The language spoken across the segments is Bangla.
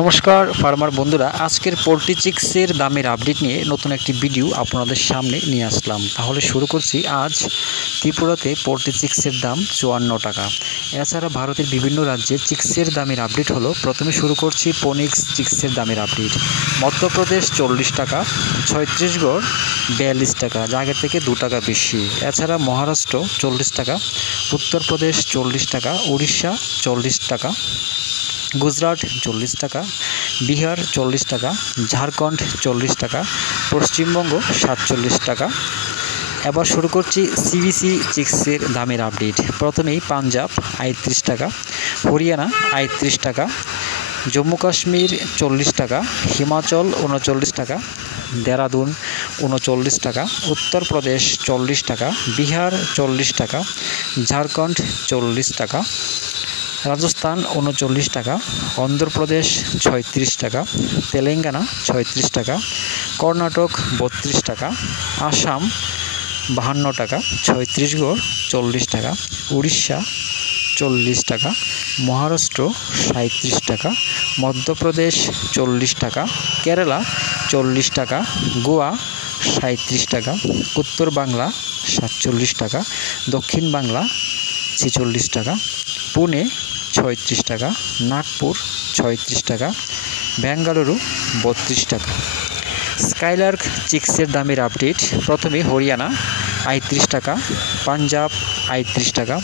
নমস্কার ফার্মার বন্ধুরা, আজকের পোলট্রি চিক্সের দামের আপডেট নিয়ে নতুন একটি ভিডিও আপনাদের সামনে নিয়ে আসলাম। তাহলে শুরু করছি। আজ ত্রিপুরাতে পোলট্রি চিক্সের দাম 54 টাকা। এছাড়া ভারতের বিভিন্ন রাজ্যের চিক্সের দামের আপডেট হলো। প্রথমে শুরু করছি পোনিক্স চিক্সের দামের আপডেট। মধ্যপ্রদেশ 40 টাকা, ছত্তিশগড় 42 টাকা, যা আগের থেকে 2 টাকা বেশি। এছাড়া মহারাষ্ট্র 40 টাকা, উত্তরপ্রদেশ 40 টাকা, উড়িষ্যা 40 টাকা, গুজরাট 40 টাকা, বিহার 40 টাকা, ঝাড়খণ্ড 40 টাকা, পশ্চিমবঙ্গ 47 টাকা। এবার শুরু করছি সিবিসি চিক্সের দামের আপডেট। প্রথমেই পাঞ্জাব 38 টাকা, হরিয়ানা 38 টাকা, জম্মু কাশ্মীর 40 টাকা, হিমাচল 39 টাকা, দেরাদুন 39 টাকা, উত্তরপ্রদেশ 40 টাকা, বিহার 40 টাকা, ঝাড়খণ্ড 40 টাকা, রাজস্থান 39 টাকা, অন্ধ্রপ্রদেশ 36 টাকা, তেলেঙ্গানা 36 টাকা, কর্ণাটক 32 টাকা, আসাম 52 টাকা, ছত্তিশগড় 40 টাকা, উড়িষ্যা 40 টাকা, মহারাষ্ট্র 37 টাকা, মধ্যপ্রদেশ 40 টাকা, কেরালা 40 টাকা, গোয়া 37 টাকা, উত্তর বাংলা 47 টাকা, দক্ষিণ বাংলা 46 টাকা, পুনে 36 টাকা, নাগপুর 36 টাকা, বেঙ্গালুরু 32 টাকা। স্কাইলার্ক চিক্সের দামের আপডেট। প্রথমে হরিয়ানা 38 টাকা, পাঞ্জাব 38 টাকা,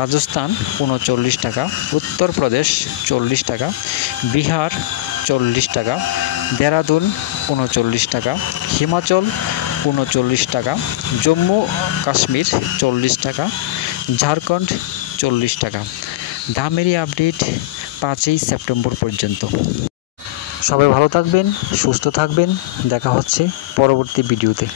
রাজস্থান 39 টাকা, উত্তরপ্রদেশ 40 টাকা, বিহার 40 টাকা, দেরাদুন 39 টাকা, হিমাচল 39 টাকা, জম্মু কাশ্মীর 40 টাকা, ঝাড়খণ্ড 40 টাকা। দামেরই আপডেট 5ই সেপ্টেম্বর পর্যন্ত। সবাই ভালো থাকবেন, সুস্থ থাকবেন। দেখা হচ্ছে পরবর্তী ভিডিওতে।